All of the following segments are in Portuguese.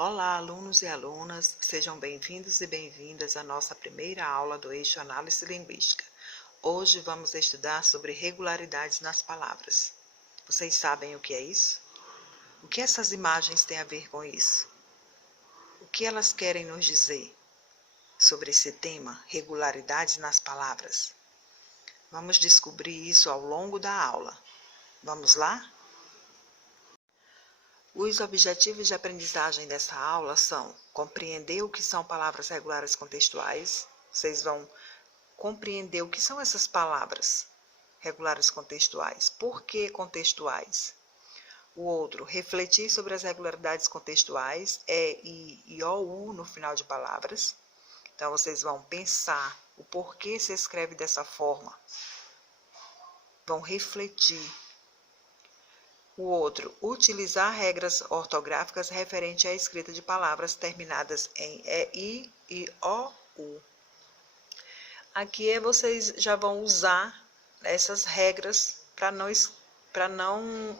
Olá, alunos e alunas, sejam bem-vindos e bem-vindas à nossa primeira aula do eixo Análise Linguística. Hoje vamos estudar sobre regularidades nas palavras. Vocês sabem o que é isso? O que essas imagens têm a ver com isso? O que elas querem nos dizer sobre esse tema, regularidades nas palavras? Vamos descobrir isso ao longo da aula. Vamos lá? Os objetivos de aprendizagem dessa aula são compreender o que são palavras regulares contextuais. Vocês vão compreender o que são essas palavras regulares contextuais. Por que contextuais? O outro, refletir sobre as regularidades contextuais, I, O, U no final de palavras. Então, vocês vão pensar o porquê se escreve dessa forma. Vão refletir. O outro, utilizar regras ortográficas referente à escrita de palavras terminadas em EI e OU. Aqui vocês já vão usar essas regras para não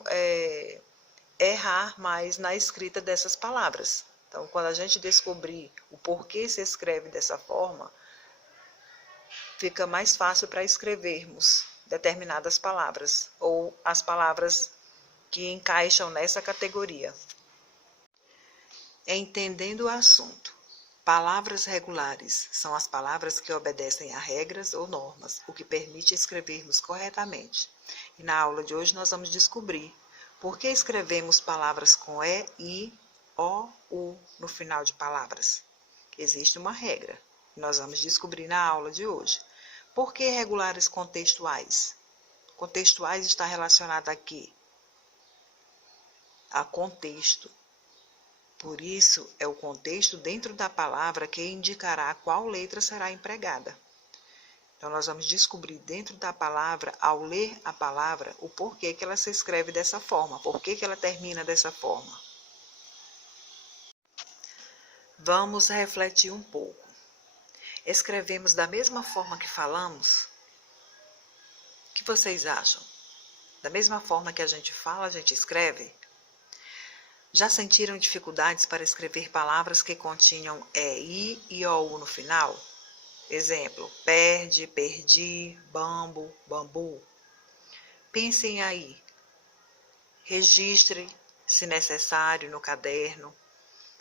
errar mais na escrita dessas palavras. Então, quando a gente descobrir o porquê se escreve dessa forma, fica mais fácil para escrevermos determinadas palavras ou as palavras que encaixam nessa categoria. Entendendo o assunto. Palavras regulares são as palavras que obedecem a regras ou normas, o que permite escrevermos corretamente. E na aula de hoje nós vamos descobrir por que escrevemos palavras com E, I, O, U no final de palavras. Existe uma regra, que nós vamos descobrir na aula de hoje. Por que regulares contextuais? Contextuais está relacionado aqui a contexto. Por isso, é o contexto dentro da palavra que indicará qual letra será empregada. Então, nós vamos descobrir dentro da palavra, ao ler a palavra, o porquê que ela se escreve dessa forma, porquê que ela termina dessa forma. Vamos refletir um pouco. Escrevemos da mesma forma que falamos? O que vocês acham? Da mesma forma que a gente fala, a gente escreve? Já sentiram dificuldades para escrever palavras que continham EI e OU no final? Exemplo, perde, perdi, bambo, bambu. Pensem aí. Registre, se necessário, no caderno,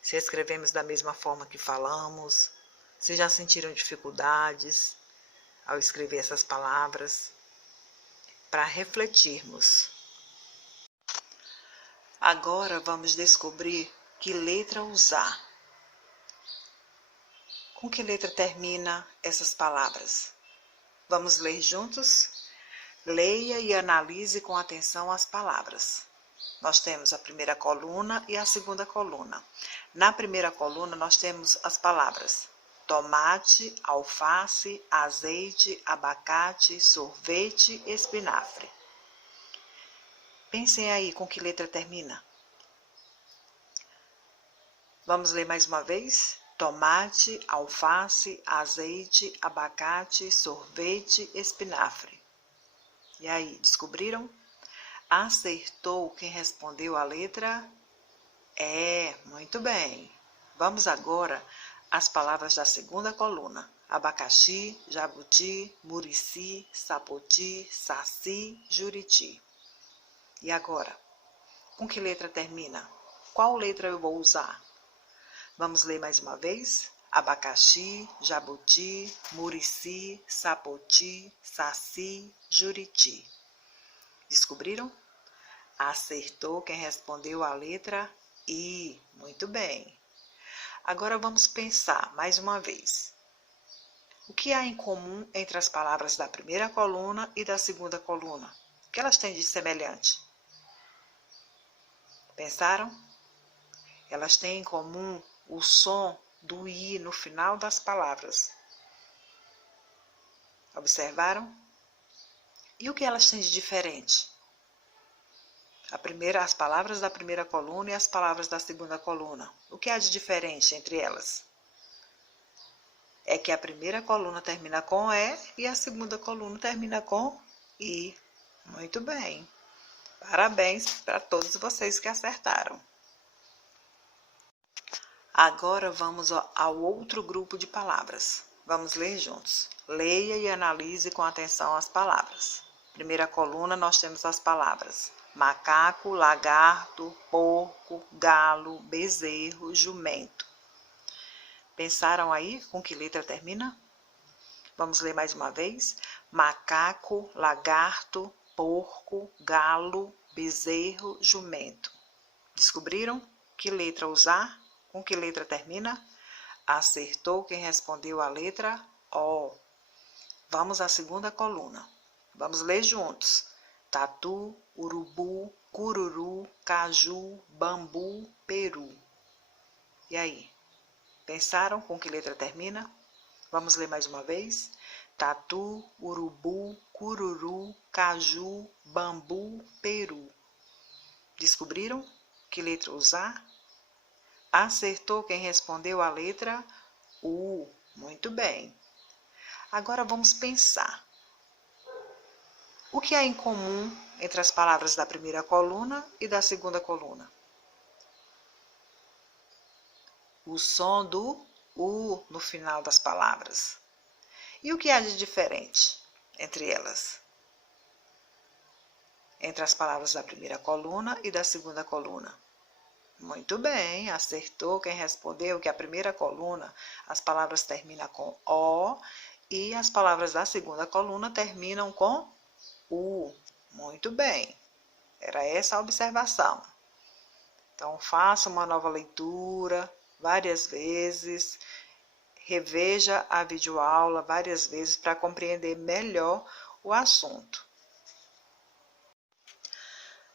se escrevemos da mesma forma que falamos, se já sentiram dificuldades ao escrever essas palavras, para refletirmos. Agora vamos descobrir que letra usar. Com que letra termina essas palavras? Vamos ler juntos? Leia e analise com atenção as palavras. Nós temos a primeira coluna e a segunda coluna. Na primeira coluna nós temos as palavras tomate, alface, azeite, abacate, sorvete, espinafre. Pensem aí com que letra termina. Vamos ler mais uma vez? Tomate, alface, azeite, abacate, sorvete, espinafre. E aí, descobriram? Acertou quem respondeu a letra E. Muito bem. Vamos agora às palavras da segunda coluna. Abacaxi, jabuti, murici, sapoti, saci, juriti. E agora? Com que letra termina? Qual letra eu vou usar? Vamos ler mais uma vez? Abacaxi, jabuti, murici, sapoti, saci, juriti. Descobriram? Acertou quem respondeu a letra I. Muito bem. Agora vamos pensar mais uma vez. O que há em comum entre as palavras da primeira coluna e da segunda coluna? O que elas têm de semelhante? Pensaram? Elas têm em comum o som do I no final das palavras. Observaram? E o que elas têm de diferente? As palavras da primeira coluna e as palavras da segunda coluna. O que há de diferente entre elas? É que a primeira coluna termina com E e a segunda coluna termina com I. Muito bem. Parabéns para todos vocês que acertaram. Agora vamos ao outro grupo de palavras. Vamos ler juntos. Leia e analise com atenção as palavras. Primeira coluna, nós temos as palavras macaco, lagarto, porco, galo, bezerro, jumento. Pensaram aí com que letra termina? Vamos ler mais uma vez. Macaco, lagarto, porco, galo, bezerro, jumento. Descobriram que letra usar? Com que letra termina? Acertou quem respondeu a letra O. Vamos à segunda coluna. Vamos ler juntos. Tatu, urubu, cururu, caju, bambu, peru. E aí? Pensaram com que letra termina? Vamos ler mais uma vez. Tatu, urubu, cururu, caju, bambu, peru. Descobriram que letra usar? Acertou quem respondeu a letra U. Muito bem. Agora vamos pensar. O que há em comum entre as palavras da primeira coluna e da segunda coluna? O som do U no final das palavras. E o que há de diferente entre elas? Entre as palavras da primeira coluna e da segunda coluna. Muito bem, acertou quem respondeu que a primeira coluna, as palavras terminam com O e as palavras da segunda coluna terminam com U. Muito bem, era essa a observação. Então, faça uma nova leitura várias vezes, reveja a videoaula várias vezes para compreender melhor o assunto.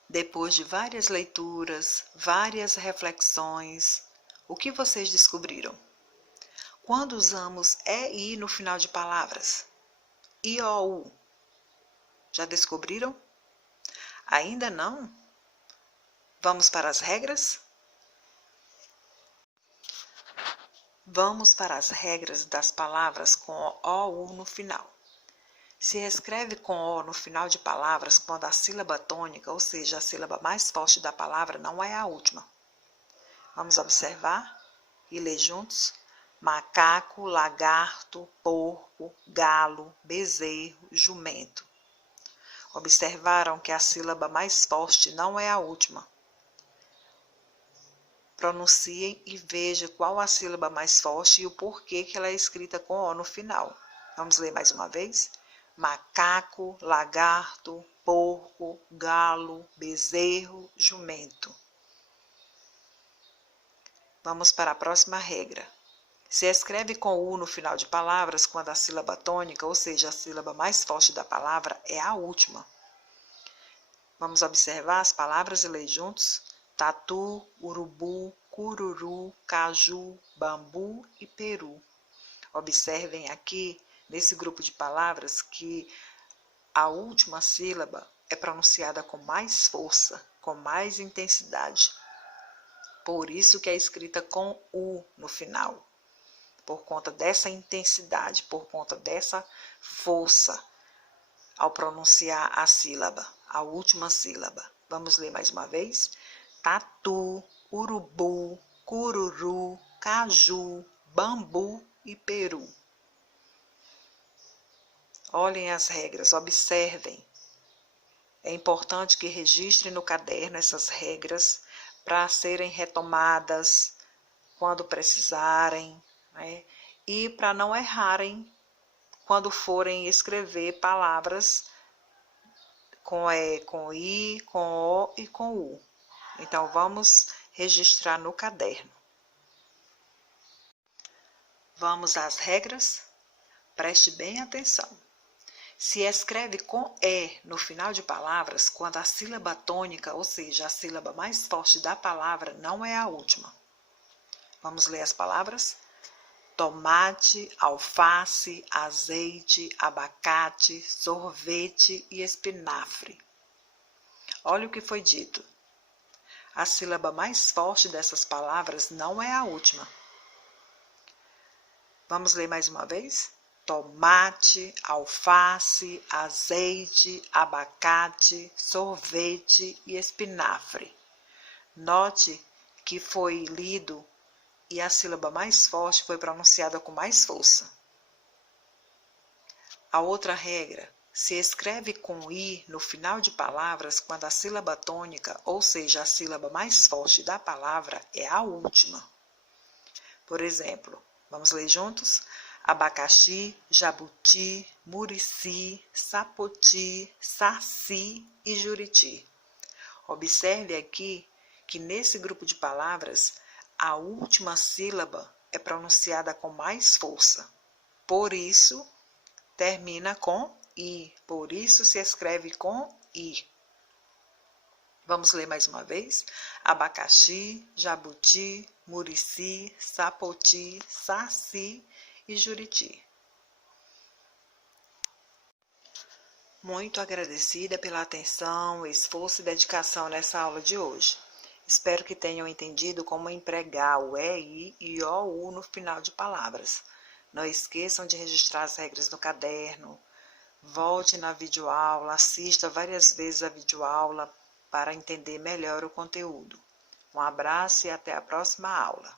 Depois de várias leituras, várias reflexões, o que vocês descobriram? Quando usamos EI no final de palavras? IOU. Já descobriram? Ainda não? Vamos para as regras? Vamos para as regras das palavras com OU no final. Se escreve com O no final de palavras quando a sílaba tônica, ou seja, a sílaba mais forte da palavra, não é a última. Vamos observar e ler juntos. Macaco, lagarto, porco, galo, bezerro, jumento. Observaram que a sílaba mais forte não é a última. Pronunciem e vejam qual a sílaba mais forte e o porquê que ela é escrita com O no final. Vamos ler mais uma vez? Macaco, lagarto, porco, galo, bezerro, jumento. Vamos para a próxima regra. Se escreve com U no final de palavras quando a sílaba tônica, ou seja, a sílaba mais forte da palavra, é a última. Vamos observar as palavras e ler juntos. Tatu, urubu, cururu, caju, bambu e peru. Observem aqui, nesse grupo de palavras, que a última sílaba é pronunciada com mais força, com mais intensidade. Por isso que é escrita com U no final. Por conta dessa intensidade, por conta dessa força ao pronunciar a sílaba, a última sílaba. Vamos ler mais uma vez? Tatu, urubu, cururu, caju, bambu e peru. Olhem as regras, observem. É importante que registrem no caderno essas regras para serem retomadas quando precisarem, né? E para não errarem quando forem escrever palavras com E, com I, com O e com U. Então, vamos registrar no caderno. Vamos às regras? Preste bem atenção. Se escreve com E no final de palavras quando a sílaba tônica, ou seja, a sílaba mais forte da palavra, não é a última. Vamos ler as palavras? Tomate, alface, azeite, abacate, sorvete e espinafre. Olha o que foi dito. A sílaba mais forte dessas palavras não é a última. Vamos ler mais uma vez? Tomate, alface, azeite, abacate, sorvete e espinafre. Note que foi lido e a sílaba mais forte foi pronunciada com mais força. A outra regra: se escreve com I no final de palavras quando a sílaba tônica, ou seja, a sílaba mais forte da palavra, é a última. Por exemplo, vamos ler juntos? Abacaxi, jabuti, murici, sapoti, saci e juriti. Observe aqui que nesse grupo de palavras, a última sílaba é pronunciada com mais força. Por isso, termina com I. Por isso se escreve com I. Vamos ler mais uma vez? Abacaxi, jabuti, murici, sapoti, saci e juriti. Muito agradecida pela atenção, esforço e dedicação nessa aula de hoje. Espero que tenham entendido como empregar o EI e OU no final de palavras. Não esqueçam de registrar as regras no caderno. Volte na videoaula, assista várias vezes a videoaula para entender melhor o conteúdo. Um abraço e até a próxima aula.